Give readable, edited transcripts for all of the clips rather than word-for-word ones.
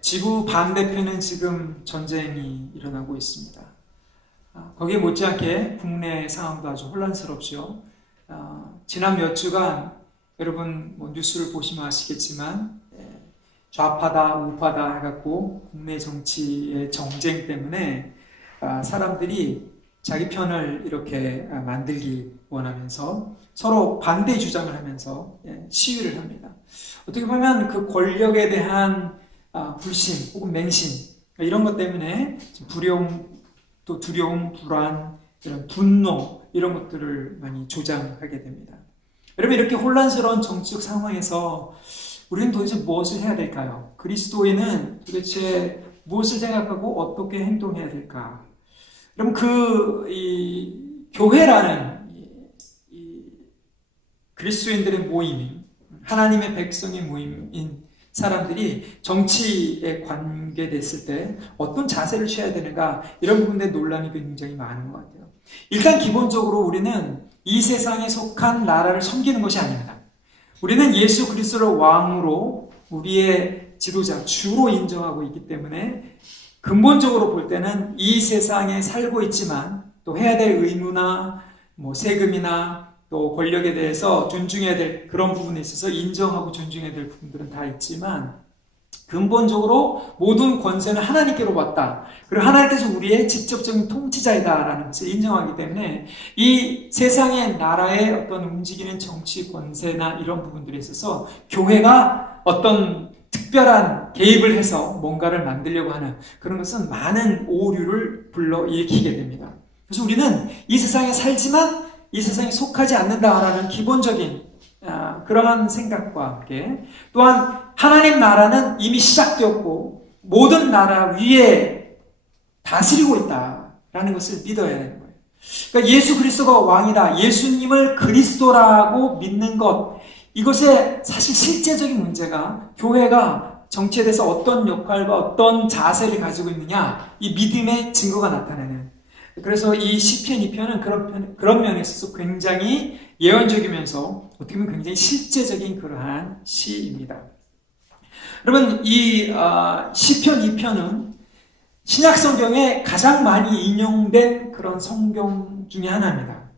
지구 반대편은 지금 전쟁이 일어나고 있습니다. 거기에 못지않게 국내 상황도 아주 혼란스럽죠. 지난 몇 주간 여러분 뉴스를 보시면 아시겠지만 좌파다 우파다 해갖고 국내 정치의 정쟁 때문에 사람들이 자기 편을 이렇게 만들기 원하면서 서로 반대 주장을 하면서 시위를 합니다. 어떻게 보면 그 권력에 대한 불신 혹은 맹신 이런 것 때문에 두려움, 불안, 이런 분노 이런 것들을 많이 조장하게 됩니다. 여러분, 이렇게 혼란스러운 정치적 상황에서 우리는 도대체 무엇을 해야 될까요? 그리스도인은 도대체 무엇을 생각하고 어떻게 행동해야 될까? 그럼 교회라는 그리스도인들의 모임, 하나님의 백성의 모임인 사람들이 정치에 관계됐을 때 어떤 자세를 취해야 되는가, 이런 부분에 논란이 굉장히 많은 것 같아요. 일단 기본적으로 우리는 이 세상에 속한 나라를 섬기는 것이 아닙니다. 우리는 예수 그리스도를 왕으로 우리의 지도자, 주로 인정하고 있기 때문에 근본적으로 볼 때는 이 세상에 살고 있지만 또 해야 될 의무나 세금이나 또 권력에 대해서 존중해야 될 그런 부분에 있어서 인정하고 존중해야 될 부분들은 다 있지만 근본적으로 모든 권세는 하나님께로 왔다. 그리고 하나님께서 우리의 직접적인 통치자이다라는 것을 인정하기 때문에 이 세상의 나라의 어떤 움직이는 정치 권세나 이런 부분들에 있어서 교회가 어떤 특별한 개입을 해서 뭔가를 만들려고 하는 그런 것은 많은 오류를 불러일으키게 됩니다. 그래서 우리는 이 세상에 살지만 이 세상에 속하지 않는다라는 기본적인 그러한 생각과 함께 또한 하나님 나라는 이미 시작되었고 모든 나라 위에 다스리고 있다라는 것을 믿어야 되는 거예요. 그러니까 예수 그리스도가 왕이다, 예수님을 그리스도라고 믿는 것, 이것의 사실 실제적인 문제가 교회가 정치에 대해서 어떤 역할과 어떤 자세를 가지고 있느냐, 이 믿음의 증거가 나타나는. 그래서 이 시편 2편은 그런 면에 있어서 굉장히 예언적이면서 어떻게 보면 굉장히 실제적인 그러한 시입니다. 여러분, 이 시편 2편은 신약 성경에 가장 많이 인용된 그런 성경 중에 하나입니다.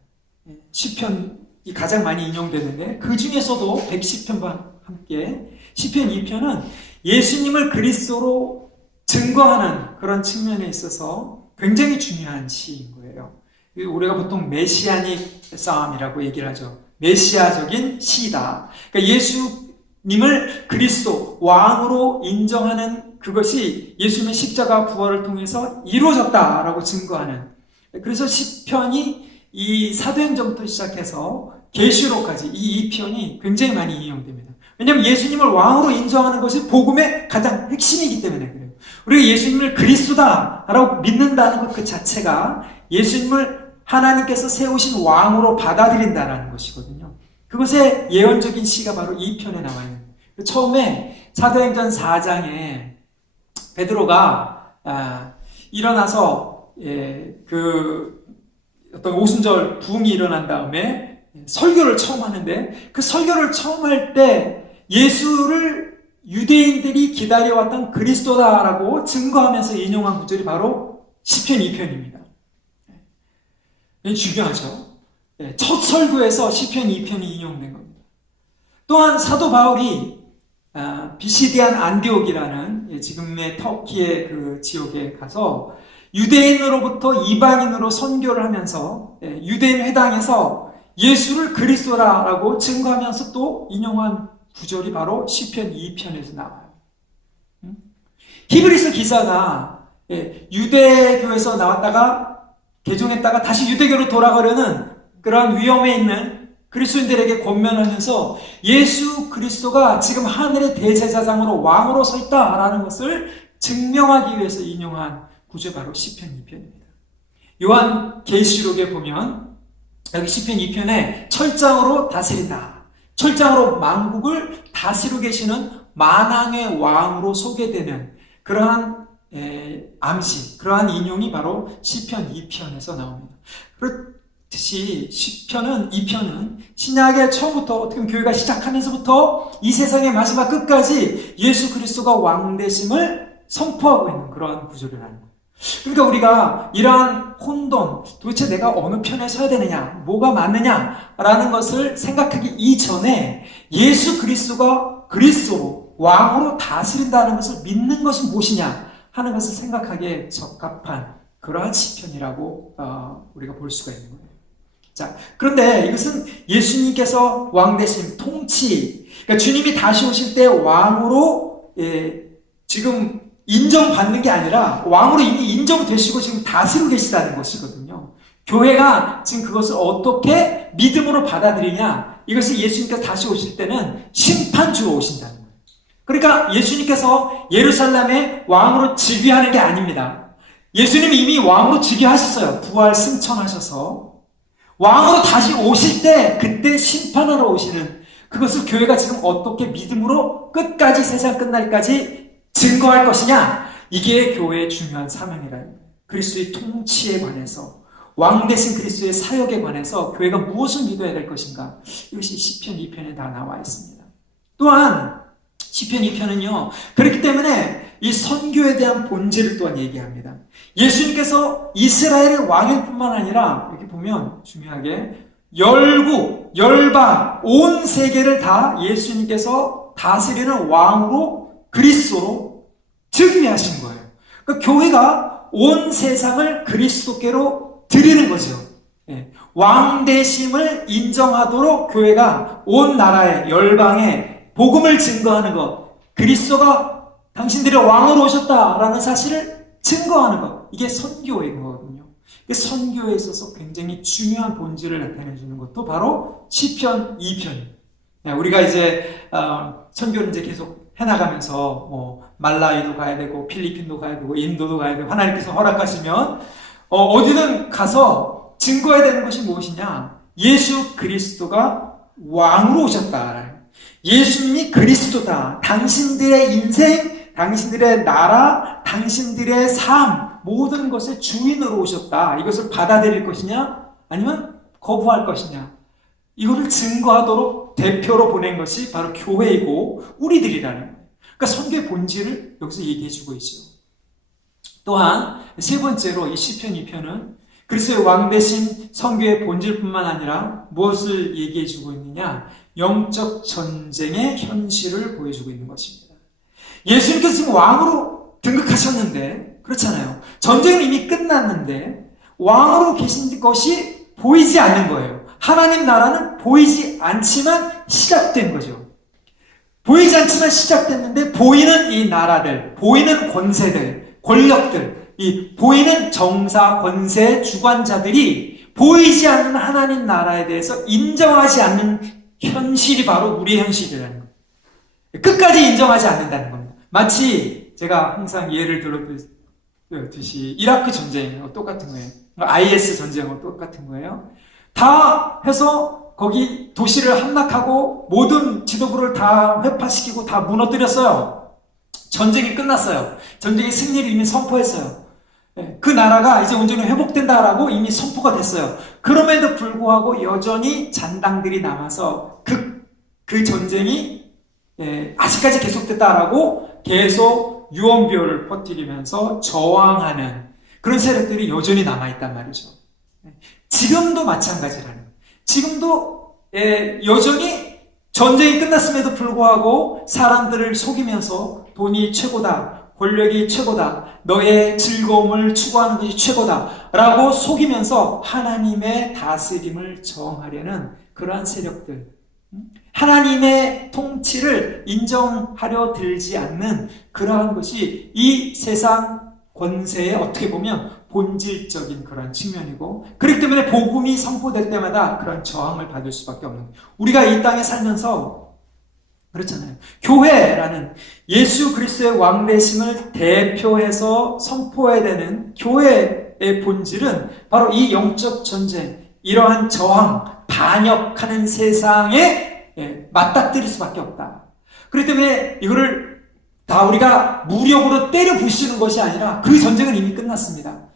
시편이 가장 많이 인용되는데 그 중에서도 110편과 함께 시편 2편은 예수님을 그리스도로 증거하는 그런 측면에 있어서 굉장히 중요한 시인 거예요. 우리가 보통 메시아닉 싸움이라고 얘기를 하죠. 메시아적인 시다. 그러니까 예수님을 그리스도 왕으로 인정하는 그것이 예수님의 십자가 부활을 통해서 이루어졌다라고 증거하는. 그래서 시편이 이 사도행전부터 시작해서 계시록까지 이 2편이 굉장히 많이 인용됩니다. 왜냐하면 예수님을 왕으로 인정하는 것이 복음의 가장 핵심이기 때문에 그래요. 우리가 예수님을 그리스도다라고 믿는다는 것 그 자체가 예수님을 하나님께서 세우신 왕으로 받아들인다라는 것이거든요. 그것의 예언적인 시가 바로 이 편에 나와 있는 거예요. 처음에 사도행전 4장에 베드로가 일어나서 어떤 오순절 부흥이 일어난 다음에 설교를 처음 하는데 그 설교를 처음 할 때 예수를 유대인들이 기다려왔던 그리스도다라고 증거하면서 인용한 구절이 바로 시편 2편입니다. 중요하죠. 첫 설교에서 시편 2편이 인용된 겁니다. 또한 사도 바울이 비시디안 안디옥이라는 지금의 터키의 그 지역에 가서 유대인으로부터 이방인으로 선교를 하면서 유대인 회당에서 예수를 그리스도라고 증거하면서 또 인용한 구절이 바로 시편 2편에서 나와요. 히브리서 기자가 유대교에서 나왔다가 개종했다가 다시 유대교로 돌아가려는 그러한 위험에 있는 그리스도인들에게 권면하면서 예수 그리스도가 지금 하늘의 대제사장으로 왕으로 서 있다라는 것을 증명하기 위해서 인용한 구절 바로 시편 2편입니다. 요한 계시록에 보면 여기 시편 2편에 철장으로 다스린다, 철장으로 만국을 다스리고 계시는 만왕의 왕으로 소개되는 그러한 암시, 그러한 인용이 바로 시편 2편에서 나옵니다. 시편은 2편은 신약의 처음부터 어떻게 보면 교회가 시작하면서부터 이 세상의 마지막 끝까지 예수 그리스도가 왕되심을 선포하고 있는 그러한 구조를 하는 거예요. 그러니까 우리가 이러한 혼돈, 도대체 내가 어느 편에 서야 되느냐, 뭐가 맞느냐라는 것을 생각하기 이전에 예수 그리스도가 그리스도로 왕으로 다스린다는 것을 믿는 것이 무엇이냐 하는 것을 생각하기에 적합한 그러한 시편이라고 우리가 볼 수가 있는 거예요. 자, 그런데 이것은 예수님께서 왕되심, 통치, 그러니까 주님이 다시 오실 때 왕으로 지금 인정받는 게 아니라 왕으로 이미 인정되시고 지금 다스리고 계시다는 것이거든요. 교회가 지금 그것을 어떻게 믿음으로 받아들이냐, 이것을 예수님께서 다시 오실 때는 심판주로 오신다는 거예요. 그러니까 예수님께서 예루살렘에 왕으로 즉위하는 게 아닙니다. 예수님이 이미 왕으로 즉위하셨어요. 부활 승천하셔서 왕으로 다시 오실 때 그때 심판하러 오시는, 그것을 교회가 지금 어떻게 믿음으로 끝까지, 세상 끝날까지 증거할 것이냐, 이게 교회의 중요한 사명이라는 거예요. 그리스도의 통치에 관해서, 왕 대신 그리스도의 사역에 관해서 교회가 무엇을 믿어야 될 것인가, 이것이 시편 2편에 다 나와 있습니다. 또한 시편 2편은요 그렇기 때문에 이 선교에 대한 본질을 또한 얘기합니다. 예수님께서 이스라엘의 왕일 뿐만 아니라 여기 보면 중요하게 열국, 열방, 온 세계를 다 예수님께서 다스리는 왕으로, 그리스도로 즉위하신 거예요. 그러니까 교회가 온 세상을 그리스도께로 드리는 거죠. 왕 되심을 인정하도록 교회가 온 나라에, 열방에 복음을 증거하는 것, 그리스도가 당신들의 왕으로 오셨다라는 사실을 증거하는 것, 이게 선교인 거거든요. 선교에 있어서 굉장히 중요한 본질을 나타내주는 것도 바로 시편 2편. 우리가 이제 선교를 이제 계속 해나가면서 말라위도 가야 되고 필리핀도 가야 되고 인도도 가야 되고 하나님께서 허락하시면 어디든 가서 증거해야 되는 것이 무엇이냐? 예수 그리스도가 왕으로 오셨다. 예수님이 그리스도다. 당신들의 인생, 당신들의 나라, 당신들의 삶, 모든 것의 주인으로 오셨다. 이것을 받아들일 것이냐? 아니면 거부할 것이냐? 이거를 증거하도록 대표로 보낸 것이 바로 교회이고 우리들이라는 거예요. 그러니까 선교의 본질을 여기서 얘기해주고 있죠. 또한 세 번째로 이 시편 2편은 그리스도의 왕 대신 선교의 본질뿐만 아니라 무엇을 얘기해주고 있느냐? 영적 전쟁의 현실을 보여주고 있는 것입니다. 예수님께서 지금 왕으로 등극하셨는데, 그렇잖아요. 전쟁은 이미 끝났는데 왕으로 계신 것이 보이지 않는 거예요. 하나님 나라는 보이지 않지만 시작된 거죠. 보이지 않지만 시작됐는데 보이는 이 나라들, 보이는 권세들, 권력들, 이 보이는 정사, 권세, 주관자들이 보이지 않는 하나님 나라에 대해서 인정하지 않는 현실이 바로 우리의 현실이라는 거예요. 끝까지 인정하지 않는다는 겁니다. 마치 제가 항상 예를 들었듯이 이라크 전쟁하고 똑같은 거예요. IS 전쟁하고 똑같은 거예요. 다 해서 거기 도시를 함락하고 모든 지도부를 다 회파시키고 다 무너뜨렸어요. 전쟁이 끝났어요. 전쟁의 승리를 이미 선포했어요. 그 나라가 이제 온전히 회복된다라고 이미 선포가 됐어요. 그럼에도 불구하고 여전히 잔당들이 남아서 그 전쟁이 아직까지 계속됐다라고 계속 유언비어를 퍼뜨리면서 저항하는 그런 세력들이 여전히 남아있단 말이죠. 지금도 마찬가지라는 거예요. 지금도 여전히 전쟁이 끝났음에도 불구하고 사람들을 속이면서 돈이 최고다, 권력이 최고다, 너의 즐거움을 추구하는 것이 최고다 라고 속이면서 하나님의 다스림을 저항하려는 그러한 세력들, 하나님의 통치를 인정하려 들지 않는 그러한 것이 이 세상 권세의 어떻게 보면 본질적인 그런 측면이고, 그렇기 때문에 복음이 선포될 때마다 그런 저항을 받을 수밖에 없는 거예요. 우리가 이 땅에 살면서 그렇잖아요. 교회라는 예수 그리스도의 왕되심을 대표해서 선포해야 되는 교회의 본질은 바로 이 영적 전쟁, 이러한 저항, 반역하는 세상에 맞닥뜨릴 수밖에 없다. 그렇기 때문에 이거를 다 우리가 무력으로 때려 부수는 것이 아니라 그 전쟁은 이미 끝났습니다.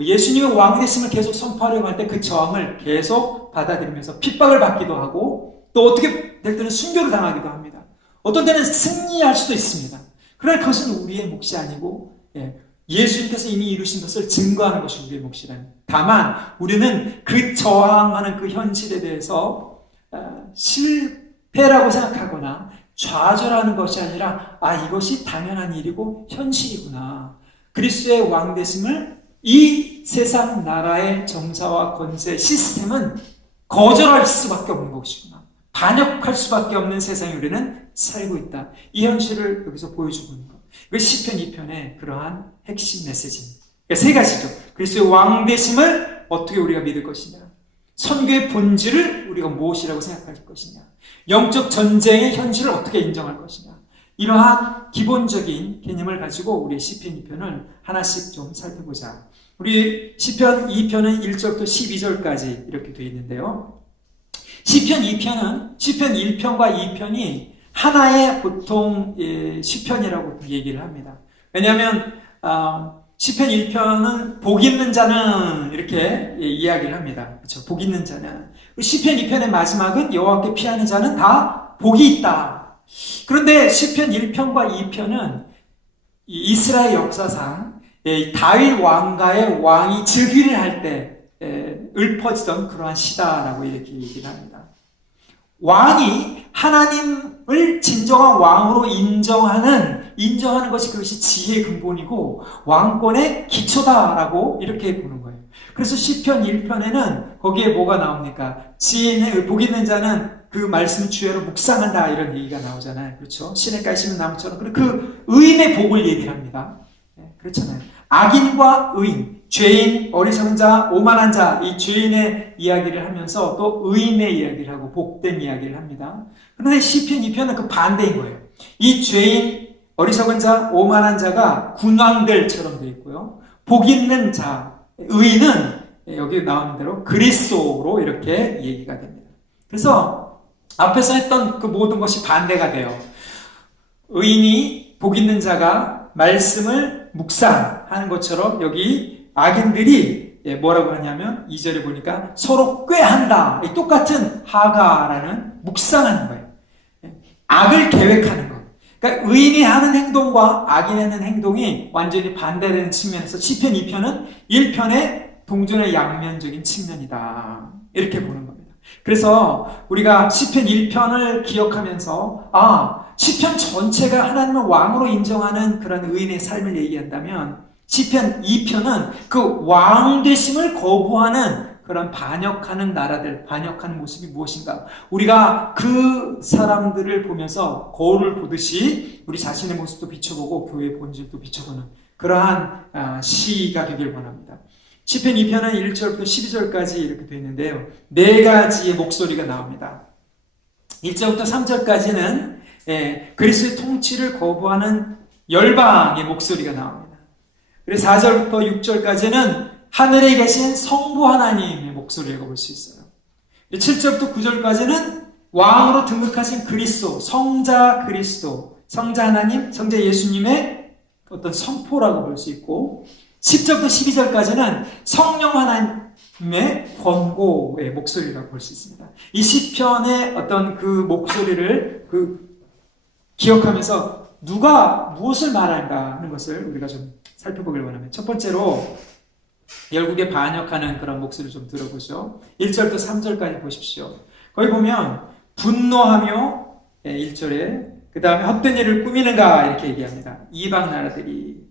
예수님의 왕이 됐음을 계속 선포하려고 할 때 그 저항을 계속 받아들이면서 핍박을 받기도 하고 또 어떻게 될 때는 순교를 당하기도 합니다. 어떤 때는 승리할 수도 있습니다. 그러나 그것은 우리의 몫이 아니고 예수님께서 이미 이루신 것을 증거하는 것이 우리의 몫이라는. 다만 우리는 그 저항하는 그 현실에 대해서 실패라고 생각하거나 좌절하는 것이 아니라 이것이 당연한 일이고 현실이구나. 그리스도의 왕 되심을 이 세상 나라의 정사와 권세 시스템은 거절할 수밖에 없는 것이구나. 반역할 수밖에 없는 세상에 우리는 살고 있다. 이 현실을 여기서 보여주고 있는 것. 그 시편 2편의 그러한 핵심 메시지입니다. 그러니까 세 가지죠. 그리스도의 왕 되심을 어떻게 우리가 믿을 것이냐. 선교의 본질을 우리가 무엇이라고 생각할 것이냐. 영적 전쟁의 현실을 어떻게 인정할 것이냐. 이러한 기본적인 개념을 가지고 우리 시편 2편을 하나씩 좀 살펴보자. 우리 시편 2편은 1절부터 12절까지 이렇게 되어 있는데요. 시편 2편은 시편 1편과 2편이 하나의 보통 시편이라고 얘기를 합니다. 왜냐하면 시편 1편은 복 있는 자는 이렇게 이야기를 합니다. 그렇죠? 복 있는 자는. 시편 2편의 마지막은 여호와께 피하는 자는 다 복이 있다. 그런데 시편 1편과 2편은 이스라엘 역사상 다윗 왕가의 왕이 즉위를 할 때 읊어지던 그러한 시다라고 이렇게 얘기를 합니다. 왕이 하나님을 진정한 왕으로 인정하는 것이 그것이 지혜의 근본이고 왕권의 기초다라고 이렇게 보는 거예요. 그래서 시편 1편에는 거기에 뭐가 나옵니까? 복 있는 자는 그 말씀을 주야로 묵상한다 이런 얘기가 나오잖아요. 그렇죠? 시냇가에 심은 나무처럼. 그리고 그 의인의 복을 얘기를 합니다. 그렇잖아요. 악인과 의인, 죄인, 어리석은 자, 오만한 자, 이 죄인의 이야기를 하면서 또 의인의 이야기를 하고 복된 이야기를 합니다. 그런데 시편 2편은 그 반대인 거예요. 이 죄인, 어리석은 자, 오만한 자가 군왕들처럼 되어 있고요. 복 있는 자, 의인은 여기 나오는 대로 그리스도로 이렇게 얘기가 됩니다. 그래서 앞에서 했던 그 모든 것이 반대가 돼요. 의인이 복 있는 자가 말씀을 묵상하는 것처럼 여기 악인들이 뭐라고 하냐면 2절에 보니까 서로 꾀한다. 똑같은 하가라는 묵상하는 거예요. 악을 계획하는 것. 그러니까 의인이 하는 행동과 악인이 하는 행동이 완전히 반대되는 측면에서 시편 2편은 1편의 동전의 양면적인 측면이다. 이렇게 보는 겁니다. 그래서 우리가 시편 1편을 기억하면서 시편 전체가 하나님을 왕으로 인정하는 그런 의인의 삶을 얘기한다면 시편 2편은 그 왕 되심을 거부하는 그런 반역하는 나라들, 반역하는 모습이 무엇인가? 우리가 그 사람들을 보면서 거울을 보듯이 우리 자신의 모습도 비춰보고 교회의 본질도 비춰보는 그러한 시가 되길 원합니다. 시편 2편은 1절부터 12절까지 이렇게 되어 있는데요. 네 가지의 목소리가 나옵니다. 1절부터 3절까지는 그리스도의 통치를 거부하는 열방의 목소리가 나옵니다. 그리고 4절부터 6절까지는 하늘에 계신 성부 하나님의 목소리라고 볼 수 있어요. 7절부터 9절까지는 왕으로 등극하신 그리스도, 성자 그리스도, 성자 하나님, 성자 예수님의 어떤 선포라고 볼 수 있고 10절부터 12절까지는 성령 하나님의 권고의 목소리라고 볼 수 있습니다. 이 시편의 어떤 그 목소리를 기억하면서 누가 무엇을 말할까 하는 것을 우리가 좀 살펴보길 원합니다. 첫 번째로 열국에 반역하는 그런 목소리를 좀 들어보죠. 1절부터 3절까지 보십시오. 거기 보면 분노하며 1절에 그 다음에 헛된 일을 꾸미는가 이렇게 얘기합니다. 이방 나라들이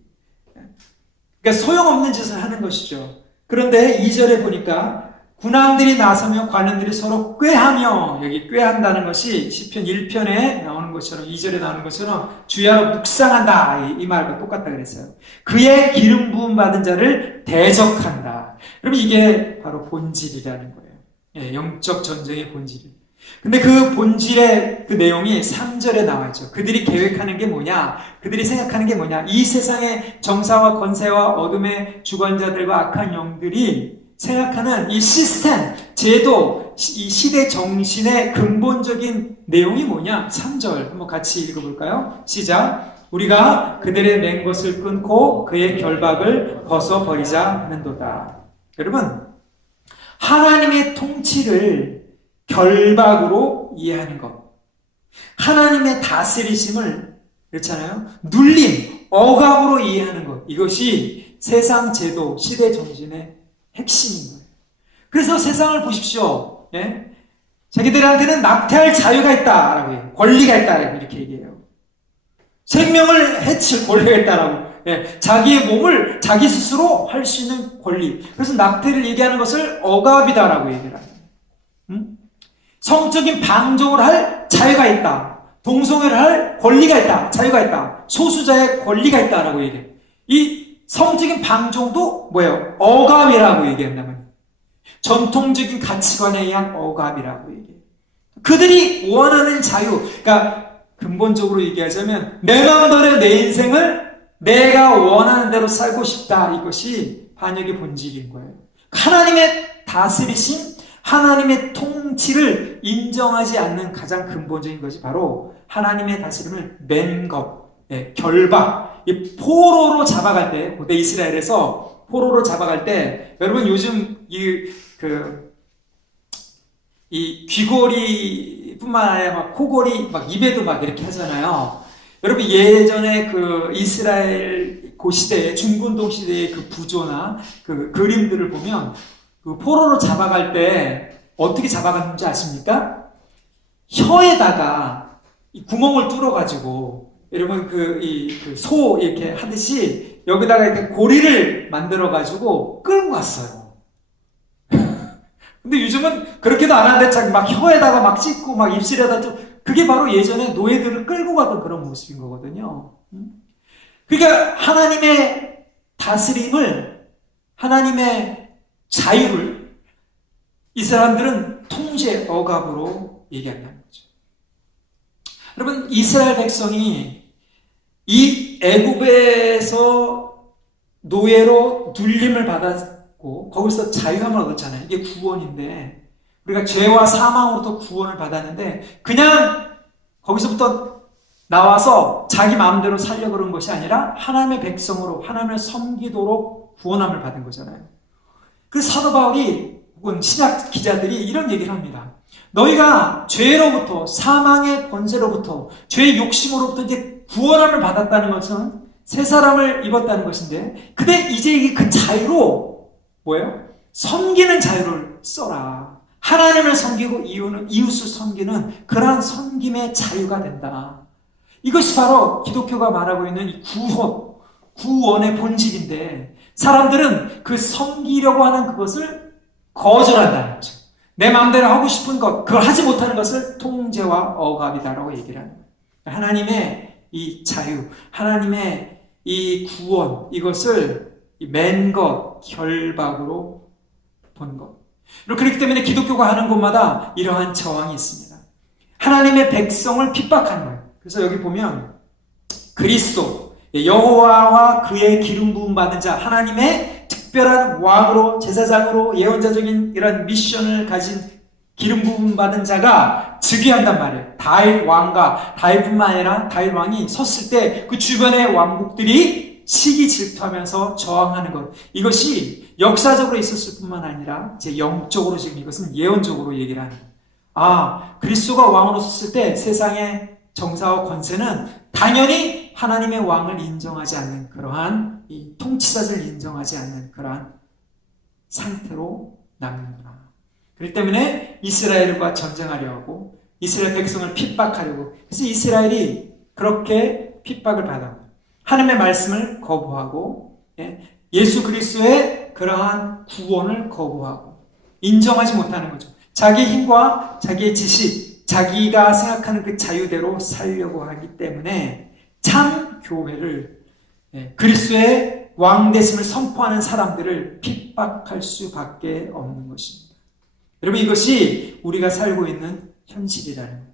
그러니까 소용없는 짓을 하는 것이죠. 그런데 2절에 보니까 군왕들이 나서며 관원들이 서로 꾀하며 여기 꾀한다는 것이 시편 1편에 나오는 것처럼 2절에 나오는 것처럼 주야로 묵상한다 이 말과 똑같다 그랬어요. 그의 기름 부음 받은 자를 대적한다. 그러면 이게 바로 본질이라는 거예요. 영적 전쟁의 본질. 근데 그 본질의 그 내용이 3절에 나와 있죠. 그들이 계획하는 게 뭐냐? 그들이 생각하는 게 뭐냐? 이 세상의 정사와 권세와 어둠의 주관자들과 악한 영들이 생각하는 이 시스템, 제도, 이 시대 정신의 근본적인 내용이 뭐냐? 3절 한번 같이 읽어볼까요? 시작. 우리가 그들의 맨 것을 끊고 그의 결박을 벗어버리자 하는도다. 여러분, 하나님의 통치를 결박으로 이해하는 것, 하나님의 다스리심을, 그렇잖아요, 눌림, 억압으로 이해하는 것, 이것이 세상 제도, 시대 정신의 핵심인 거예요. 그래서 세상을 보십시오. 예? 자기들한테는 낙태할 자유가 있다라고 해요. 권리가 있다라고 이렇게 얘기해요. 생명을 해칠 권리가 있다라고. 예, 자기의 몸을 자기 스스로 할 수 있는 권리. 그래서 낙태를 얘기하는 것을 억압이다라고 얘기를 해요. 성적인 방종을 할 자유가 있다. 동성애를 할 권리가 있다. 자유가 있다. 소수자의 권리가 있다라고 얘기해요. 이 성적인 방종도 뭐예요? 억압이라고 얘기한다면. 전통적인 가치관에 의한 억압이라고 얘기해요. 그들이 원하는 자유, 그러니까 근본적으로 얘기하자면 내 마음대로 내 인생을 내가 원하는 대로 살고 싶다. 이것이 반역의 본질인 거예요. 하나님의 다스리심, 하나님의 통치를 인정하지 않는 가장 근본적인 것이 바로 하나님의 다스림을 맨 것, 결박, 이 포로로 잡아갈 때, 고대 이스라엘에서 포로로 잡아갈 때, 여러분 요즘 이 귀걸이뿐만 아니라 막 코걸이, 막 입에도 막 이렇게 하잖아요. 여러분 예전에 그 이스라엘 고시대, 중근동 시대의 그 부조나 그 그림들을 보면 그 포로로 잡아갈 때 어떻게 잡아갔는지 아십니까? 혀에다가 이 구멍을 뚫어가지고 여러분 소 이렇게 하듯이 여기다가 이렇게 고리를 만들어가지고 끌고 갔어요. 근데 요즘은 그렇게도 안 하는데 막 혀에다가 막 찢고 막 입술에다 좀, 그게 바로 예전에 노예들을 끌고 가던 그런 모습인 거거든요. 그러니까 하나님의 다스림을, 하나님의 자유를 이 사람들은 통제 억압으로 얘기한다는 거죠. 여러분, 이스라엘 백성이 이 애굽에서 노예로 눌림을 받았고 거기서 자유함을 얻었잖아요. 이게 구원인데, 우리가 죄와 사망으로부터 구원을 받았는데 그냥 거기서부터 나와서 자기 마음대로 살려고 그런 것이 아니라 하나님의 백성으로 하나님을 섬기도록 구원함을 받은 거잖아요. 그래서 사도 바울이 혹은 신약 기자들이 이런 얘기를 합니다. 너희가 죄로부터, 사망의 권세로부터, 죄의 욕심으로부터 이제 구원함을 받았다는 것은 새 사람을 입었다는 것인데, 근데 이제 그 자유로 뭐예요? 섬기는 자유를 써라. 하나님을 섬기고 이웃을 섬기는 그러한 섬김의 자유가 된다. 이것이 바로 기독교가 말하고 있는 이 구원의 본질인데, 사람들은 그 섬기려고 하는 그것을 거절한다는 거죠. 내 마음대로 하고 싶은 것, 그걸 하지 못하는 것을 통제와 억압이다라고 얘기를 하는 거예요. 하나님의 이 자유, 하나님의 이 구원, 이것을 맨 것, 결박으로 본 것. 그렇기 때문에 기독교가 하는 곳마다 이러한 저항이 있습니다. 하나님의 백성을 핍박하는 거예요. 그래서 여기 보면 그리스도, 여호와와 그의 기름 부음 받은 자, 하나님의 특별한 왕으로, 제사장으로, 예언자적인 이런 미션을 가진 기름 부음 받은 자가 즉위한단 말이에요. 다윗 왕과, 다윗뿐만 아니라 다윗 왕이 섰을 때 그 주변의 왕국들이 시기 질투하면서 저항하는 것, 이것이 역사적으로 있었을 뿐만 아니라 제 영적으로 지금 이것은 예언적으로 얘기를 하는 거예요. 그리스도가 왕으로 섰을 때 세상의 정사와 권세는 당연히 하나님의 왕을 인정하지 않는 그러한 이 통치자를 인정하지 않는 그러한 상태로 남는구나. 그렇기 때문에 이스라엘과 전쟁하려 하고 이스라엘 백성을 핍박하려고, 그래서 이스라엘이 그렇게 핍박을 받아 하나님의 말씀을 거부하고 예수 그리스도의 그러한 구원을 거부하고 인정하지 못하는 거죠. 자기 힘과 자기의 지식, 자기가 생각하는 그 자유대로 살려고 하기 때문에 참 교회를, 그리스도의 왕되심을 선포하는 사람들을 핍박할 수밖에 없는 것입니다. 여러분, 이것이 우리가 살고 있는 현실이라는 거예요.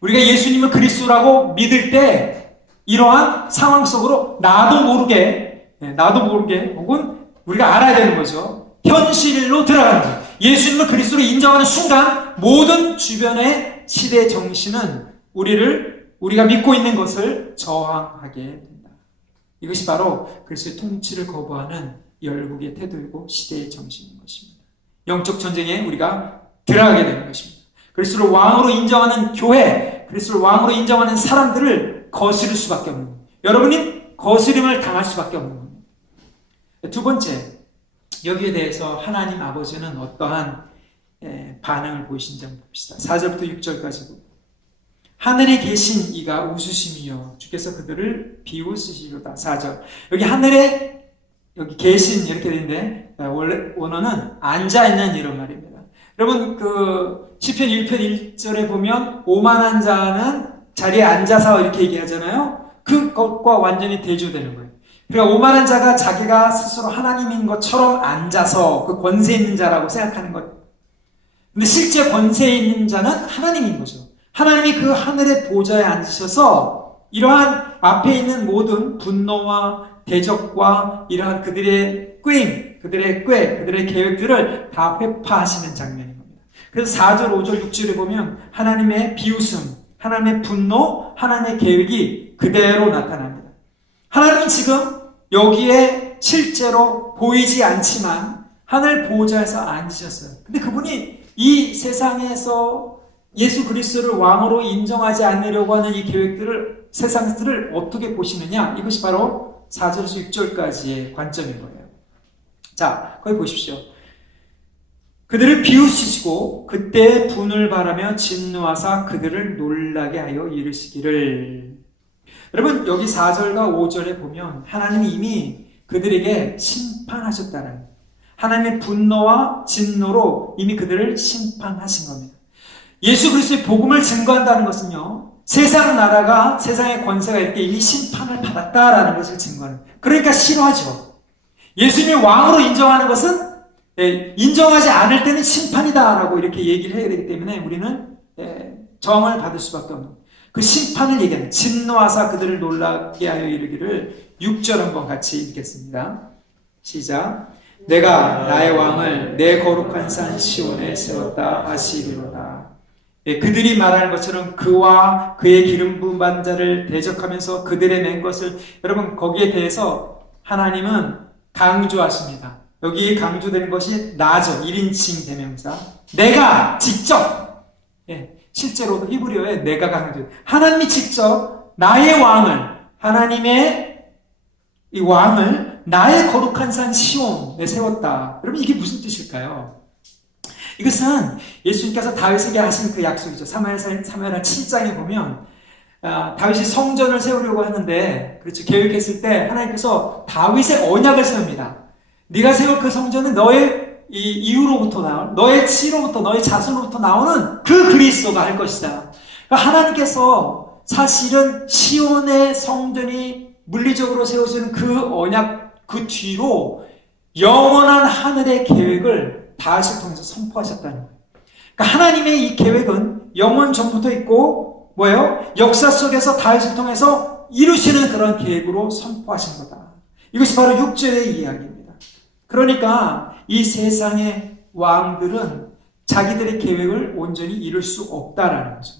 우리가 예수님을 그리스도라고 믿을 때 이러한 상황 속으로 나도 모르게 혹은 우리가 알아야 되는 거죠. 현실로 들어가는 거예요. 예수님을 그리스도로 인정하는 순간 모든 주변의 시대 정신은 우리를 우리가 믿고 있는 것을 저항하게 된다. 이것이 바로 그리스도의 통치를 거부하는 열국의 태도이고 시대의 정신인 것입니다. 영적 전쟁에 우리가 들어가게 되는 것입니다. 그리스도를 왕으로 인정하는 교회, 그리스도를 왕으로 인정하는 사람들을 거스를 수밖에 없는 겁니다. 여러분이 거스림을 당할 수밖에 없는 겁니다. 두 번째, 여기에 대해서 하나님 아버지는 어떠한 반응을 보이신지 한번 봅시다. 4절부터 6절까지. 하늘에 계신 이가 웃으심이요 주께서 그들을 비웃으시리로다. 4절. 여기 하늘에 여기 계신 이렇게 되는데 원래 원어는 앉아있는 이런 말입니다. 여러분 그 시편 1편 1절에 보면 오만한 자는 자리에 앉아서 이렇게 얘기하잖아요. 그것과 완전히 대조되는 거예요. 그러니까 오만한 자가 자기가 스스로 하나님인 것처럼 앉아서 그 권세 있는 자라고 생각하는 것. 근데 실제 권세 있는 자는 하나님인 거죠. 하나님이 그 하늘의 보좌에 앉으셔서 이러한 앞에 있는 모든 분노와 대적과 이러한 그들의 그들의 계획들을 다 회파하시는 장면인 겁니다. 그래서 4절, 5절, 6절에 보면 하나님의 비웃음, 하나님의 분노, 하나님의 계획이 그대로 나타납니다. 하나님은 지금 여기에 실제로 보이지 않지만 하늘 보좌에서 앉으셨어요. 근데 그분이 이 세상에서 예수 그리스도를 왕으로 인정하지 않으려고 하는 이 계획들을, 세상들을 어떻게 보시느냐? 이것이 바로 4절에서 6절까지의 관점인 거예요. 자, 거기 보십시오. 그들을 비웃으시고 그때의 분을 바라며 진노하사 그들을 놀라게 하여 이르시기를. 여러분 여기 4절과 5절에 보면 하나님이 이미 그들에게 심판하셨다는 거예요. 하나님의 분노와 진노로 이미 그들을 심판하신 겁니다. 예수 그리스도의 복음을 증거한다는 것은요, 세상 나라가, 세상의 권세가 이렇게 이미 심판을 받았다라는 것을 증거하는 거예요. 그러니까 싫어하죠. 예수님을 왕으로 인정하는 것은 인정하지 않을 때는 심판이다라고 이렇게 얘기를 해야 되기 때문에 우리는 정을 받을 수밖에 없는 그 심판을 얘기하는, 진노하사 그들을 놀라게 하여 이르기를. 6절 한번 같이 읽겠습니다. 시작. 내가 나의 왕을 내 거룩한 산 시온에 세웠다 하시리로다. 그들이 말하는 것처럼 그와 그의 기름 부은 자를 대적하면서 그들의 맹 것을, 여러분 거기에 대해서 하나님은 강조하십니다. 여기 강조되는 것이 나죠. 1인칭 대명사. 내가 직접, 실제로도 히브리어에 내가 강조. 하나님이 직접 나의 왕을, 하나님의 이 왕을 나의 거룩한 산 시온에 세웠다. 여러분 이게 무슨 뜻일까요? 이것은 예수님께서 다윗에게 하신 그 약속이죠. 사무엘하 7장에 보면 다윗이 성전을 세우려고 하는데, 그렇죠, 계획했을 때 하나님께서 다윗의 언약을 세웁니다. 네가 세울 그 성전은 너의 이후로부터 나올, 너의 씨로부터, 너의 자손으로부터 나오는 그 그리스도가 할 것이다. 그러니까 하나님께서 사실은 시온의 성전이 물리적으로 세워지는 그 언약, 그 뒤로 영원한 하늘의 계획을 다윗을 통해서 선포하셨다는 거예요. 그러니까 하나님의 이 계획은 영원 전부터 있고, 뭐예요? 역사 속에서 다윗을 통해서 이루시는 그런 계획으로 선포하신 거다. 이것이 바로 6절의 이야기입니다. 그러니까 이 세상의 왕들은 자기들의 계획을 온전히 이룰 수 없다라는 거죠.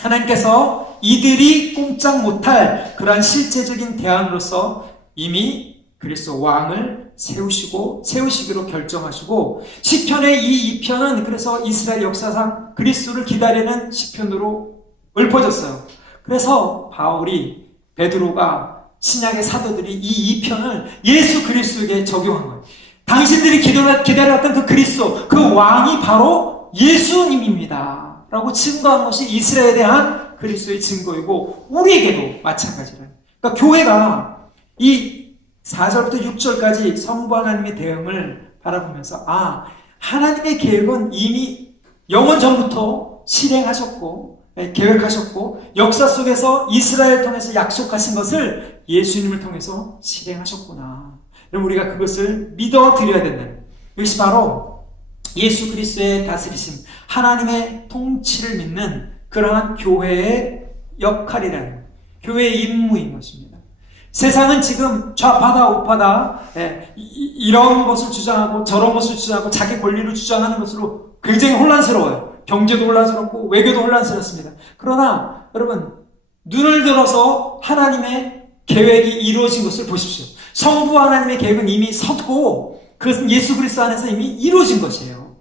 하나님께서 이들이 꼼짝 못할 그러한 실제적인 대안으로서 이미 그리스도 왕을 세우시기로 결정하시고, 시편의 이 2편은 그래서 이스라엘 역사상 그리스도를 기다리는 시편으로 읊어졌어요. 그래서 바울이, 베드로가, 신약의 사도들이 이 2편을 예수 그리스도에게 적용한 거예요. 당신들이 기다려왔던 그 그리스도, 그 왕이 바로 예수님입니다 라고 증거한 것이 이스라엘에 대한 그리스도의 증거이고, 우리에게도 마찬가지라는. 그러니까 교회가 이 4절부터 6절까지 성부 하나님의 대응을 바라보면서, 하나님의 계획은 이미 영원 전부터 실행하셨고, 계획하셨고, 역사 속에서 이스라엘 통해서 약속하신 것을 예수님을 통해서 실행하셨구나. 그럼 우리가 그것을 믿어드려야 된다는, 이것이 바로 예수 그리스도의 다스리심, 하나님의 통치를 믿는 그러한 교회의 역할이라는, 교회의 임무인 것입니다. 세상은 지금 좌파다 우파다, 이런 것을 주장하고 저런 것을 주장하고 자기 권리를 주장하는 것으로 굉장히 혼란스러워요. 경제도 혼란스럽고 외교도 혼란스럽습니다. 그러나 여러분, 눈을 들어서 하나님의 계획이 이루어진 것을 보십시오. 성부 하나님의 계획은 이미 섰고 그것은 예수 그리스도 안에서 이미 이루어진 것이에요.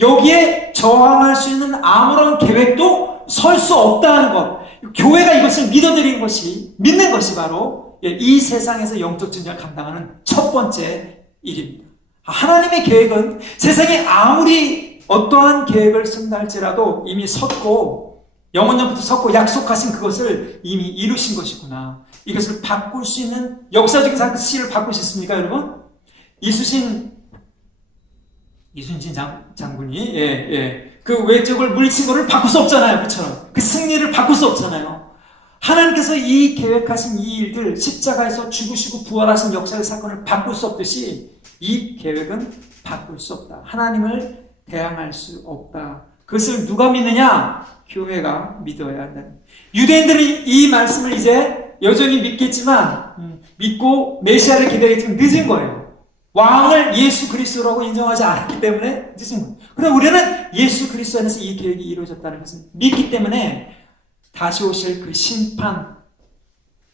여기에 저항할 수 있는 아무런 계획도 설 수 없다는 것, 교회가 이것을 믿는 것이 바로 이 세상에서 영적 전쟁을 감당하는 첫 번째 일입니다. 하나님의 계획은 세상에 아무리 어떠한 계획을 쓴다 할지라도 이미 섰고 영원전부터 섰고 약속하신 그것을 이미 이루신 것이구나. 이것을 바꿀 수 있는 역사적인 사실을 바꿀 수 있습니까, 여러분? 이순신 장군이 그 외적을 물리친 것을 바꿀 수 없잖아요, 그렇죠? 그 승리를 바꿀 수 없잖아요. 하나님께서 이 계획하신 이 일들, 십자가에서 죽으시고 부활하신 역사의 사건을 바꿀 수 없듯이 이 계획은 바꿀 수 없다. 하나님을 대항할 수 없다. 그것을 누가 믿느냐? 교회가 믿어야 한다. 유대인들이 이 말씀을 이제 여전히 믿겠지만 믿고 메시아를 기다리겠지만 늦은 거예요. 왕을 예수 그리스도라고 인정하지 않았기 때문에 늦은 거예요. 그럼 우리는 예수 그리스도 안에서 이 계획이 이루어졌다는 것을 믿기 때문에 다시 오실 그 심판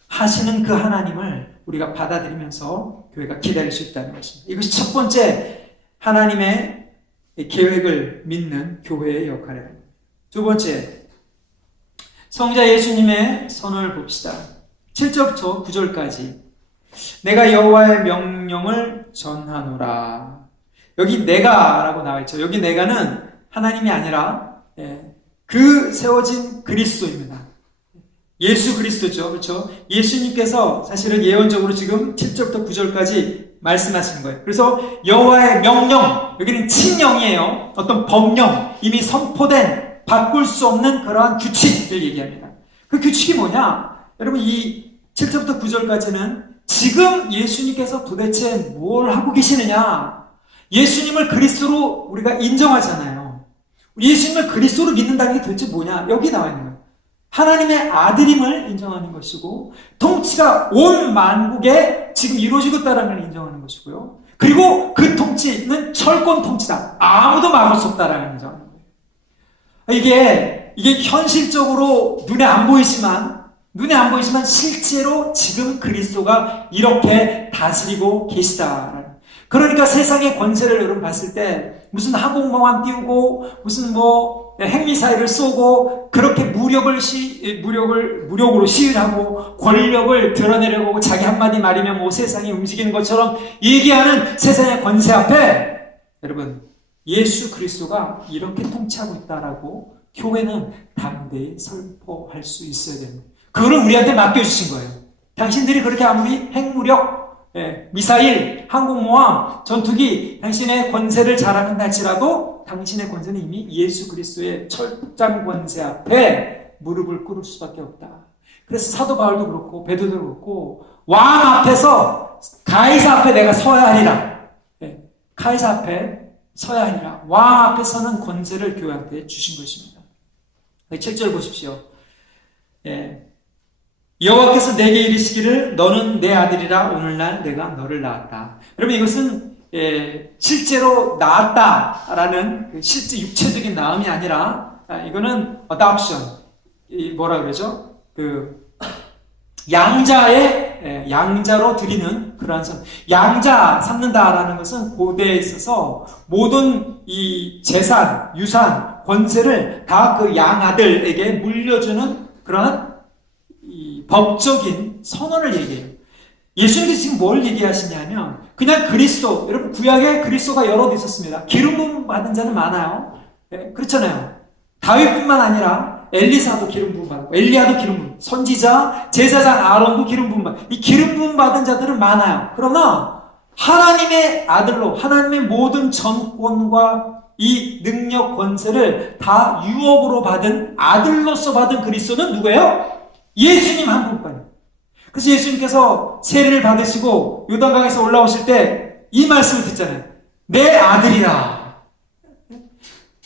하시는 그 하나님을 우리가 받아들이면서 교회가 기다릴 수 있다는 것입니다. 이것이 첫 번째 하나님의 계획을 믿는 교회의 역할입니다. 두 번째, 성자 예수님의 선을 봅시다. 7절부터 9절까지 내가 여호와의 명령을 전하노라. 여기 내가라고 나와 있죠. 여기 내가는 하나님이 아니라 그 세워진 그리스도입니다. 예수 그리스도죠. 그렇죠? 예수님께서 사실은 예언적으로 지금 7절부터 9절까지 말씀하시는 거예요. 그래서 여호와의 명령, 여기는 칙령이에요. 어떤 법령, 이미 선포된 바꿀 수 없는 그러한 규칙을 얘기합니다. 그 규칙이 뭐냐? 여러분, 이 7절부터 9절까지는 지금 예수님께서 도대체 뭘 하고 계시느냐? 예수님을 그리스도로 우리가 인정하잖아요. 예수님을 그리스도로 믿는다는 게 도대체 뭐냐? 여기 나와 있는 거예요. 하나님의 아들임을 인정하는 것이고 통치가 온 만국에 지금 이루어지고 있다는 걸 인정하는 것이고요. 그리고 그 통치는 철권 통치다. 아무도 막을 수 없다라는 걸 인정하는 거예요. 이게 현실적으로 눈에 안 보이지만 실제로 지금 그리스도가 이렇게 다스리고 계시다. 그러니까 세상의 권세를 여러분 봤을 때 무슨 항공모함 띄우고 무슨 핵미사일을 쏘고 그렇게 무력으로 시위하고 권력을 드러내려고 자기 한마디 말이면 세상이 움직이는 것처럼 얘기하는 세상의 권세 앞에 여러분 예수 그리스도가 이렇게 통치하고 있다라고 교회는 담대히 선포할 수 있어야 됩니다. 그거를 우리한테 맡겨주신 거예요. 당신들이 그렇게 아무리 핵무력, 미사일, 항공모함, 전투기, 당신의 권세를 자랑한다 할지라도 당신의 권세는 이미 예수 그리스도의 철장 권세 앞에 무릎을 꿇을 수밖에 없다. 그래서 사도 바울도 그렇고 베드로도 그렇고 왕 앞에서 가이사 앞에 내가 서야 하리라. 가이사 앞에 서야 하리라. 왕 앞에서는 권세를 교회한테 주신 것입니다. 7절 보십시오. 여호와께서 내게 이르시기를 너는 내 아들이라 오늘날 내가 너를 낳았다. 여러분 이것은 실제로 낳았다라는 실제 육체적인 낳음이 아니라 이거는 adoption, 뭐라 그러죠? 양자로 드리는 그러한 선. 양자 삼는다라는 것은 고대에 있어서 모든 이 재산, 유산, 권세를 다 그 양아들에게 물려주는 그러한 법적인 선언을 얘기해요. 예수님께서 지금 뭘 얘기하시냐면 그냥 그리스도, 여러분 구약에 그리스도가 여럿 있었습니다. 기름 부음 받은 자는 많아요. 그렇잖아요. 다윗뿐만 아니라 엘리사도 기름 부음 받고 엘리야도 기름 부음, 선지자, 제사장 아론도 기름 부음 받고 이 기름 부음 받은 자들은 많아요. 그러나 하나님의 아들로 하나님의 모든 전권과 이 능력 권세를 다 유업으로 받은 아들로서 받은 그리스도는 누구예요? 예수님 한 분뿐이에요. 그래서 예수님께서 세례를 받으시고 요단강에서 올라오실 때 이 말씀을 듣잖아요. 내 아들이라.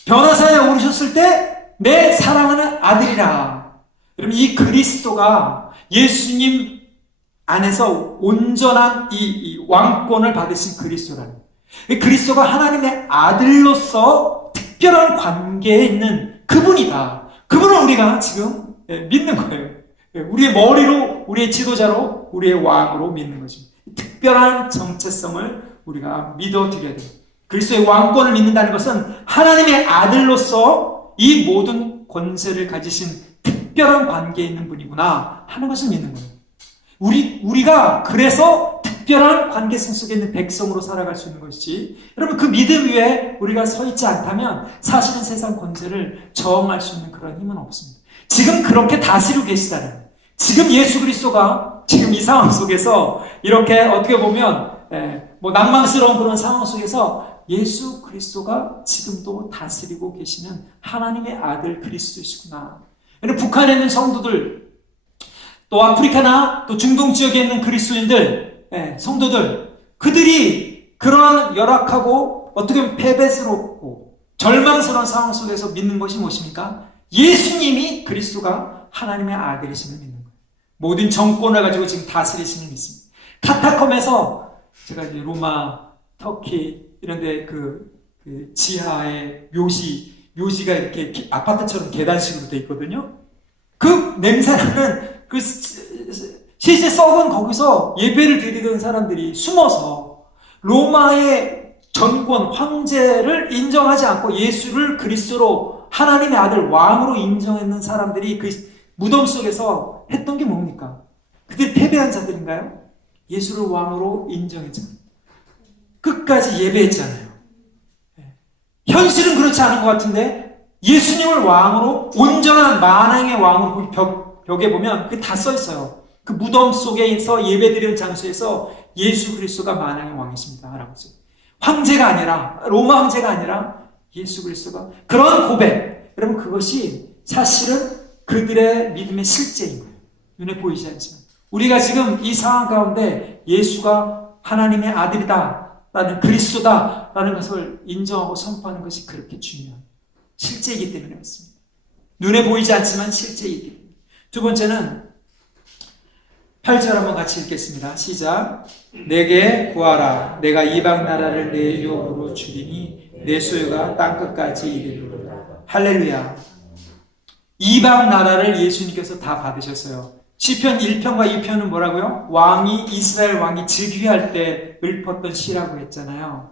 변화사에 오르셨을 때 내 사랑하는 아들이라. 여러분 이 그리스도가 예수님 안에서 온전한 이 왕권을 받으신 그리스도라는 그리스도가 하나님의 아들로서 특별한 관계에 있는 그분이다. 그분을 우리가 지금 믿는 거예요. 우리의 머리로, 우리의 지도자로, 우리의 왕으로 믿는 것입니다. 특별한 정체성을 우리가 믿어드려야 돼요. 그리스도의 왕권을 믿는다는 것은 하나님의 아들로서 이 모든 권세를 가지신 특별한 관계에 있는 분이구나 하는 것을 믿는 거예요. 우리가 그래서 특별한 관계성 속에 있는 백성으로 살아갈 수 있는 것이지, 여러분 그 믿음 위에 우리가 서 있지 않다면 사실은 세상 권세를 저항할 수 있는 그런 힘은 없습니다. 지금 그렇게 다스리고 계시잖아요. 지금 예수 그리스도가 지금 이 상황 속에서 이렇게 어떻게 보면 낭망스러운 그런 상황 속에서 예수 그리스도가 지금도 다스리고 계시는 하나님의 아들 그리스도이시구나. 북한에 있는 성도들, 또 아프리카나 또 중동 지역에 있는 그리스도인들, 성도들, 그들이 그러한 열악하고 어떻게 보면 패배스럽고 절망스러운 상황 속에서 믿는 것이 무엇입니까? 예수님이 그리스도가 하나님의 아들이심을 믿는 거예요. 모든 정권을 가지고 지금 다스리심을 믿습니다. 카타콤에서 제가 이제 로마, 터키 이런 데 그 지하에 묘지가 이렇게 아파트처럼 계단식으로 돼 있거든요. 그 냄새나는 그 실제 썩은 거기서 예배를 드리던 사람들이 숨어서 로마의 전권, 황제를 인정하지 않고 예수를 그리스도로 하나님의 아들 왕으로 인정했는 사람들이 그 무덤 속에서 했던 게 뭡니까? 그들이 패배한 자들인가요? 예수를 왕으로 인정했잖아요. 끝까지 예배했잖아요. 현실은 그렇지 않은 것 같은데 예수님을 왕으로, 온전한 만왕의 왕으로 벽에 보면 그게 다 써 있어요. 그 무덤 속에서 예배드리는 장소에서 예수 그리스도가 만왕의 왕이십니다 라고 써요. 황제가 아니라, 로마 황제가 아니라 예수 그리스도가, 그런 고백, 여러분 그것이 사실은 그들의 믿음의 실제인 거예요. 눈에 보이지 않지만 우리가 지금 이 상황 가운데 예수가 하나님의 아들이다 라는, 그리스도다 라는 것을 인정하고 선포하는 것이 그렇게 중요한 실제이기 때문에 그렇습니다. 눈에 보이지 않지만 실제이기 때문에. 두 번째는 8절 한번 같이 읽겠습니다. 시작. 내게 구하라. 내가 이방 나라를 내 유업으로 주리니 내 소유가 땅끝까지 이르리로다. 할렐루야. 이방 나라를 예수님께서 다 받으셨어요. 시편 1편과 2편은 뭐라고요? 이스라엘 왕이 즉위할 때 읊었던 시라고 했잖아요.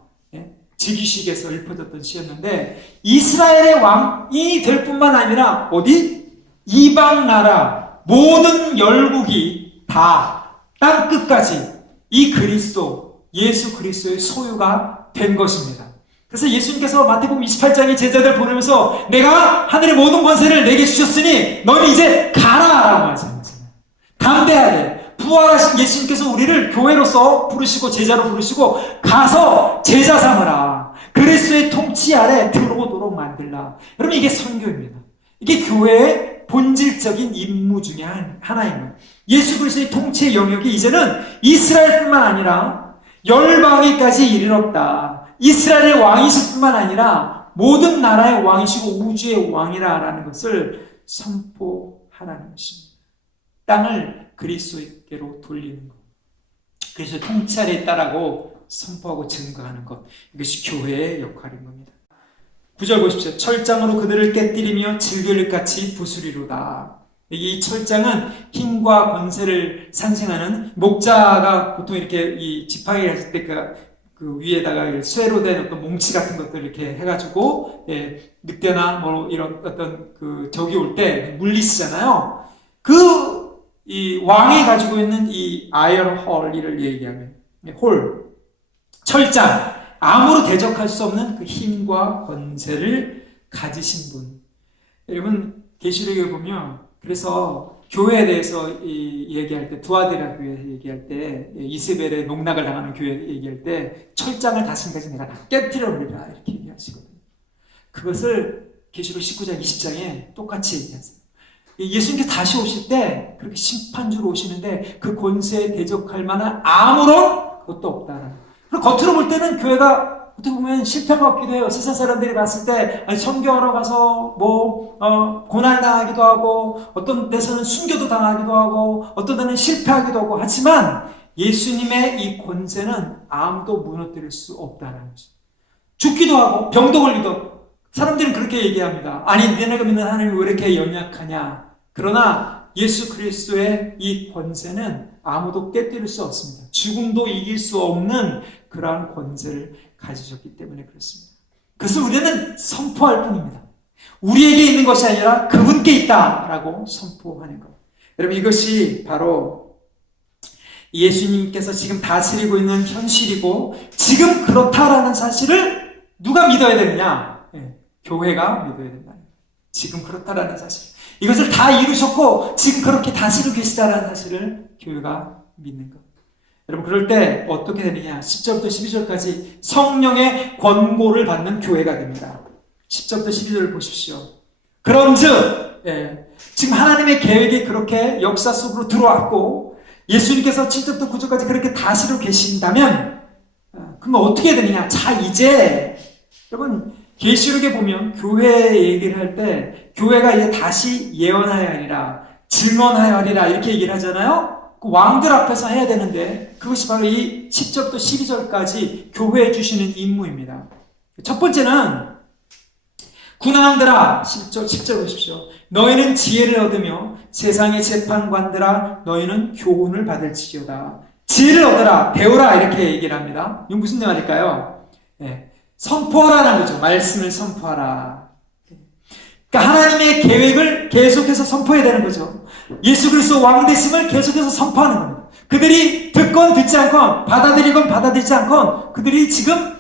즉위식에서 읊어졌던 시였는데, 이스라엘의 왕이 될 뿐만 아니라 어디? 이방 나라 모든 열국이 다 땅끝까지 이 그리스도, 예수 그리스도의 소유가 된 것입니다. 그래서 예수님께서 마태복음 28장에 제자들 보내면서 내가 하늘의 모든 권세를 내게 주셨으니 너는 이제 가라라고 하잖아요. 담대해야 돼. 부활하신 예수님께서 우리를 교회로서 부르시고 제자로 부르시고 가서 제자 삼으라. 그리스도의 통치 아래 들어오도록 만들라. 여러분 이게 선교입니다. 이게 교회의 본질적인 임무 중에 하나입니다. 예수 그리스도의 통치의 영역이 이제는 이스라엘뿐만 아니라 열방에까지 이르렀다. 이스라엘의 왕이실 뿐만 아니라 모든 나라의 왕이시고 우주의 왕이라는 것을 선포하라는 것입니다. 땅을 그리스도께로 돌리는 것, 그래서 통치 아래에 있다라고 선포하고 증거하는 것, 이것이 교회의 역할인 겁니다. 9절 보십시오. 철장으로 그들을 깨뜨리며 질그릇같이 부수리로다. 이 철장은 힘과 권세를 상징하는, 목자가 보통 이렇게 이 지팡이 했을 때 그 위에다가 쇠로 된 어떤 몽치 같은 것들 이렇게 해가지고, 늑대나 뭐 이런 어떤 그 적이 올 때 물리치잖아요. 이 왕이 가지고 있는 이 아이언 홀을 얘기하면, 철장, 아무로 대적할 수 없는 그 힘과 권세를 가지신 분. 여러분 계시록에 보면, 그래서 교회에 대해서 얘기할 때, 두아디라 교회 얘기할 때, 이스벨의 농락을 당하는 교회 얘기할 때 철장을 다신까지 내가 다 깨뜨려버리라 이렇게 얘기하시거든요. 그것을 계시록 19장 20장에 똑같이 얘기하세요. 예수님께서 다시 오실 때 그렇게 심판주로 오시는데 그 권세에 대적할 만한 아무런 것도 없다라는. 그리고 겉으로 볼 때는 교회가 어떻게 보면 실패한 것 같기도 해요. 세상 사람들이 봤을 때 선교하러 가서 고난 당하기도 하고, 어떤 데서는 순교도 당하기도 하고, 어떤 데는 실패하기도 하고, 하지만 예수님의 이 권세는 아무도 무너뜨릴 수 없다는 거죠. 죽기도 하고 병도 걸리도 하고. 사람들은 그렇게 얘기합니다. 아니, 너네가 믿는 하나님이 왜 이렇게 연약하냐? 그러나 예수 그리스도의 이 권세는 아무도 깨뜨릴 수 없습니다. 죽음도 이길 수 없는 그러한 권세를 가지셨기 때문에 그렇습니다. 그래서 우리는 선포할 뿐입니다. 우리에게 있는 것이 아니라 그분께 있다라고 선포하는 것. 여러분, 이것이 바로 예수님께서 지금 다스리고 있는 현실이고 지금 그렇다라는 사실을 누가 믿어야 되느냐? 교회가 믿어야 된다. 지금 그렇다라는 사실. 이것을 다 이루셨고 지금 그렇게 다스리고 계시다라는 사실을 교회가 믿는 것. 여러분, 그럴 때 어떻게 되느냐? 10절부터 12절까지 성령의 권고를 받는 교회가 됩니다. 10절부터 12절을 보십시오. 그런즉 지금 하나님의 계획이 그렇게 역사 속으로 들어왔고 예수님께서 7절부터 9절까지 그렇게 다스리고 계신다면 그러면 어떻게 되느냐? 자, 이제 여러분, 계시록에 보면 교회 얘기를 할 때 교회가 이제 다시 예언하여 하리라, 증언하여 하리라 이렇게 얘기를 하잖아요. 그 왕들 앞에서 해야 되는데 그것이 바로 이 10절부터 12절까지 교회에 주시는 임무입니다. 첫 번째는 군왕들아, 10절 보십시오. 너희는 지혜를 얻으며 세상의 재판관들아 너희는 교훈을 받을지어다. 지혜를 얻어라, 배우라 이렇게 얘기를 합니다. 이건 무슨 말일까요? 선포하라는 거죠. 말씀을 선포하라. 그러니까 하나님의 계획을 계속해서 선포해야 되는 거죠. 예수 그리스도 왕 되심을 계속해서 선포하는 겁니다. 그들이 듣건 듣지 않건 받아들이건 받아들이지 않건 그들이 지금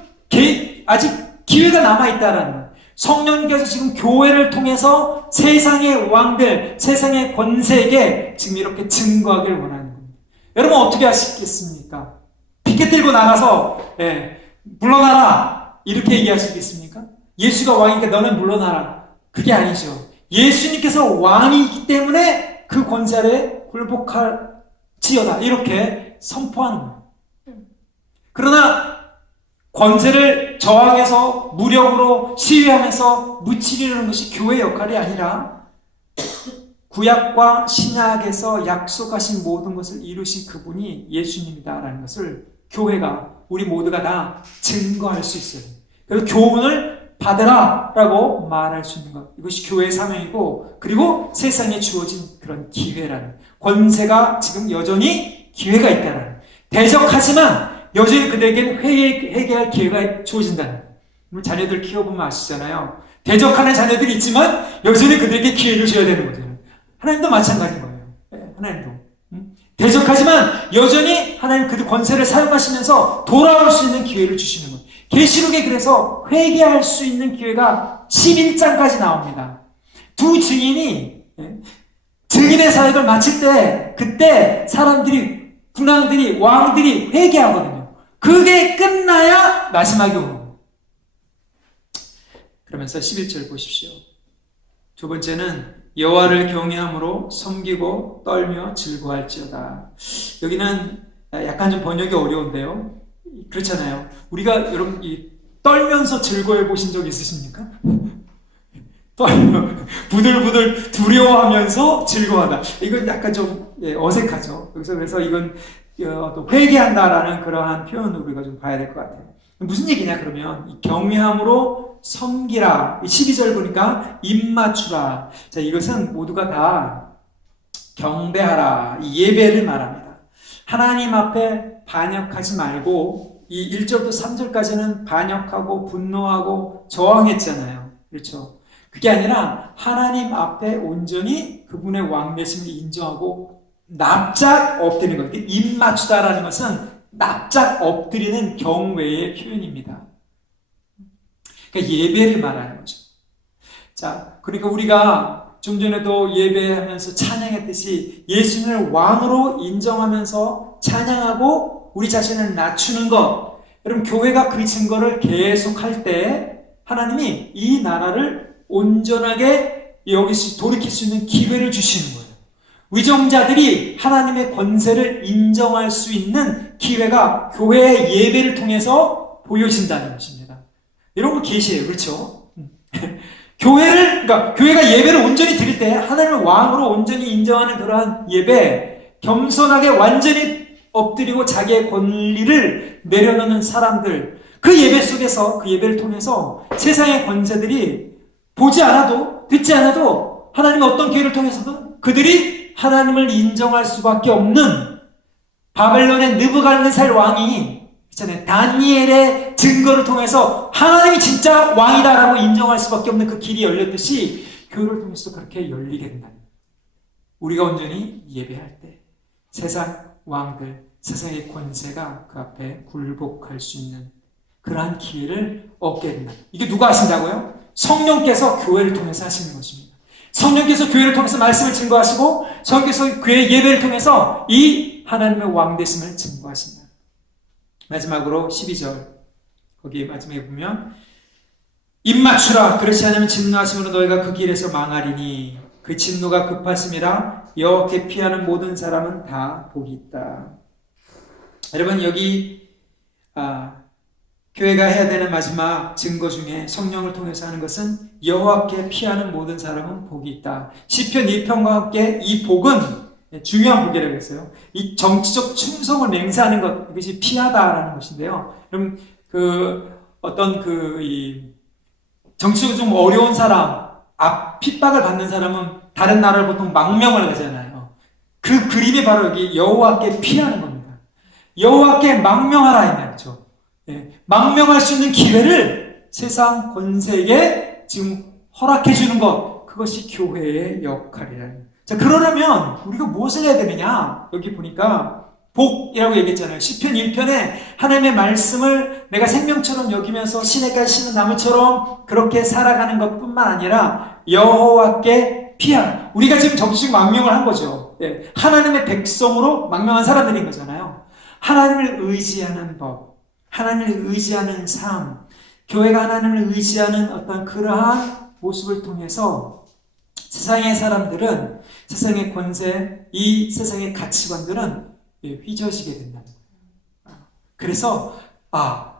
아직 기회가 남아있다라는 거예요. 성령께서 지금 교회를 통해서 세상의 왕들, 세상의 권세에게 지금 이렇게 증거하기를 원하는 겁니다. 여러분, 어떻게 하시겠습니까? 피켓 들고 나가서 물러나라 이렇게 얘기하시겠습니까? 예수가 왕이니까 너는 물러나라. 그게 아니죠. 예수님께서 왕이기 때문에 그 권세 아래 굴복할지어다 이렇게 선포하는 거예요. 그러나 권세를 저항해서 무력으로 시위하면서 무찌르는 것이 교회의 역할이 아니라 구약과 신약에서 약속하신 모든 것을 이루신 그분이 예수님이다라는 것을 교회가, 우리 모두가 다 증거할 수 있어요. 그래서 교훈을 받으라 라고 말할 수 있는 것, 이것이 교회의 사명이고, 그리고 세상에 주어진 그런 기회라는, 권세가 지금 여전히 기회가 있다는, 대적하지만 여전히 그들에게는 회개할 기회가 주어진다는. 자녀들 키워보면 아시잖아요. 대적하는 자녀들이 있지만 여전히 그들에게 기회를 줘야 되는 거잖아요. 하나님도 마찬가지인 거예요. 하나님도 대적하지만 여전히 하나님 그들 권세를 사용하시면서 돌아올 수 있는 기회를 주시는 거예요. 계시록에 그래서 회개할 수 있는 기회가 11장까지 나옵니다. 두 증인이 증인의 사역을 마칠 때 그때 사람들이, 군왕들이, 왕들이 회개하거든요. 그게 끝나야 마지막이 오는 거예요. 그러면서 11절 보십시오. 두 번째는 여호와를 경외함으로 섬기고 떨며 즐거워할지어다. 여기는 약간 좀 번역이 어려운데요. 그렇잖아요. 우리가 여러분 떨면서 즐거워해 보신 적 있으십니까? 부들부들 두려워하면서 즐거워하다. 이건 약간 좀 어색하죠. 그래서 이건 또 회개한다라는 그러한 표현으로 우리가 좀 봐야 될 것 같아요. 무슨 얘기냐 그러면 이 경외함으로 섬기라. 12절 보니까 입 맞추라. 자, 이것은 모두가 다 경배하라. 이 예배를 말합니다. 하나님 앞에 반역하지 말고, 이 1절부터 3절까지는 반역하고 분노하고 저항했잖아요. 그렇죠? 그게 아니라 하나님 앞에 온전히 그분의 왕되심을 인정하고 납작 엎드리는 것. 입 맞추다라는 것은 납작 엎드리는 경외의 표현입니다. 그러니까 예배를 말하는 거죠. 자, 그러니까 우리가 좀 전에도 예배하면서 찬양했듯이 예수님을 왕으로 인정하면서 찬양하고 우리 자신을 낮추는 것. 여러분, 교회가 그 증거를 계속할 때 하나님이 이 나라를 온전하게 여기서 돌이킬 수 있는 기회를 주시는 거예요. 위정자들이 하나님의 권세를 인정할 수 있는 기회가 교회의 예배를 통해서 보여진다는 것입니다. 이런 거 계시예요. 그렇죠? 그러니까 교회가 예배를 온전히 드릴 때 하나님을 왕으로 온전히 인정하는 그러한 예배, 겸손하게 완전히 엎드리고 자기의 권리를 내려놓는 사람들, 그 예배 속에서, 그 예배를 통해서 세상의 권세들이 보지 않아도, 듣지 않아도 하나님의 어떤 기회를 통해서든 그들이 하나님을 인정할 수밖에 없는 바벨론의 느부갓네살 왕이 있잖아요. 다니엘의 증거를 통해서 하나님이 진짜 왕이다라고 인정할 수밖에 없는 그 길이 열렸듯이 교회를 통해서 그렇게 열리게 된다. 우리가 온전히 예배할 때 세상 왕들, 세상의 권세가 그 앞에 굴복할 수 있는 그러한 기회를 얻게 된다. 이게 누가 하신다고요? 성령께서 교회를 통해서 하시는 것입니다. 성령께서 교회를 통해서 말씀을 증거하시고 성령께서 교회 예배를 통해서 이 하나님의 왕 되심을 증거하신다. 마지막으로 12절 거기 마지막에 보면 입 맞추라. 그렇지 않으면 진노하심으로 너희가 그 길에서 망하리니 그 진노가 급하심이라 여호와께 피하는 모든 사람은 다 복이 있다. 여러분 여기 교회가 해야 되는 마지막 증거 중에 성령을 통해서 하는 것은 여호와께 피하는 모든 사람은 복이 있다. 시편 1편과 함께 이 복은 중요한 복이라고 했어요. 이 정치적 충성을 맹세하는 것, 이것이 피하다라는 것인데요. 그럼 정치적으로 좀 어려운 사람, 핍박을 받는 사람은 다른 나라를 보통 망명을 하잖아요. 그 그림이 바로 여기 여호와께 피하는 겁니다. 여호와께 망명하라 이 말이죠. 망명할 수 있는 기회를 세상 권세에 지금 허락해 주는 것, 그것이 교회의 역할이라는. 자, 그러려면 우리가 무엇을 해야 되느냐? 여기 보니까 복이라고 얘기했잖아요. 시편 1편에 하나님의 말씀을 내가 생명처럼 여기면서 시냇가에 심은 나무처럼 그렇게 살아가는 것뿐만 아니라 여호와께 피하라. 우리가 지금 정식 망명을 한 거죠. 하나님의 백성으로 망명한 사람들인 거잖아요. 하나님을 의지하는 법, 하나님을 의지하는 삶, 교회가 하나님을 의지하는 어떤 그러한 모습을 통해서 세상의 사람들은, 세상의 권세, 이 세상의 가치관들은 휘저어지게 된다는 거예요. 그래서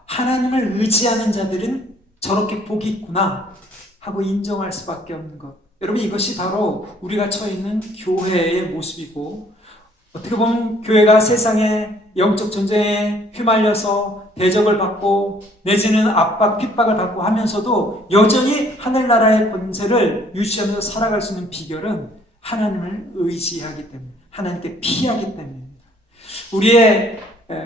하나님을 의지하는 자들은 저렇게 복이 있구나 하고 인정할 수밖에 없는 것. 여러분 이것이 바로 우리가 처해 있는 교회의 모습이고, 어떻게 보면 교회가 세상의 영적 전쟁에 휘말려서 대적을 받고 내지는 압박, 핍박을 받고 하면서도 여전히 하늘나라의 권세를 유지하면서 살아갈 수 있는 비결은 하나님을 의지하기 때문에, 하나님께 피하기 때문입니다. 우리의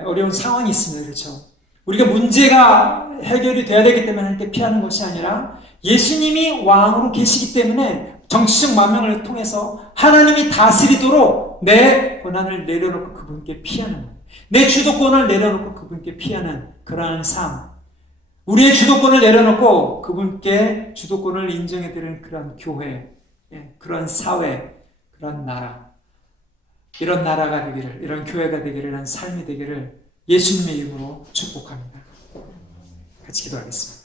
어려운 상황이 있습니다. 그렇죠? 우리가 문제가 해결이 돼야 되기 때문에 하나님께 피하는 것이 아니라 예수님이 왕으로 계시기 때문에 정치적 망명을 통해서 하나님이 다스리도록 내 권한을 내려놓고 그분께 피하는, 내 주도권을 내려놓고 그분께 피하는 그러한 삶, 우리의 주도권을 내려놓고 그분께 주도권을 인정해드리는 그런 교회, 그런 사회, 그런 나라, 이런 나라가 되기를, 이런 교회가 되기를, 이런 삶이 되기를 예수님의 이름으로 축복합니다. 같이 기도하겠습니다.